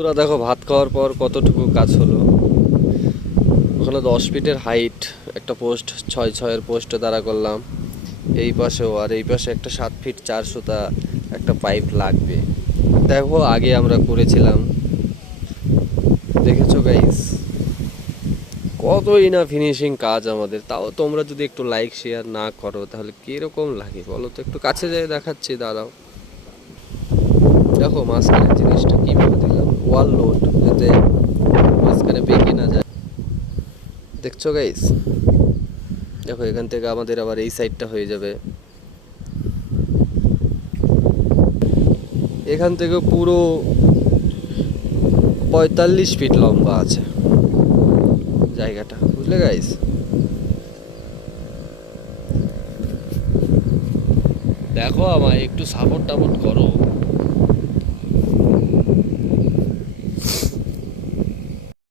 তোরা দেখো ভাত খাওয়ার পর কতটুকু কাজ হলো। ওখানে 10 ফিটের হাইট একটা পোস্ট, 6 6-এর পোস্টে দাঁড়া করলাম। এই পাশেও, আর এই পাশে একটা 7 ফিট 4 সুতা একটা পাইপ লাগবে। দেখো আগে আমরা করেছিলাম, দেখেছো গাইস কতই না ফিনিশিং কাজ আমাদের। তাও তোমরা যদি একটু লাইক শেয়ার না করো তাহলে কিরকম লাগে বলো তো। একটু কাছে যেয়ে দেখাচ্ছি, দাঁড়াও। দেখো মাঝখানের জিনিসটা কিভাবে দিলাম, ওয়াল লোড, যাতে মাঝখানে বেঁকে না যায়। দেখছো গাইস, দেখো এখান থেকে আমাদের আবার এই সাইডটা হয়ে যাবে। এখান থেকে পুরো 45 ফিট লম্বা আছে জায়গাটা, বুঝলে গাইস। দেখো আমায় একটু সাপোর্ট টাপোর্ট করো।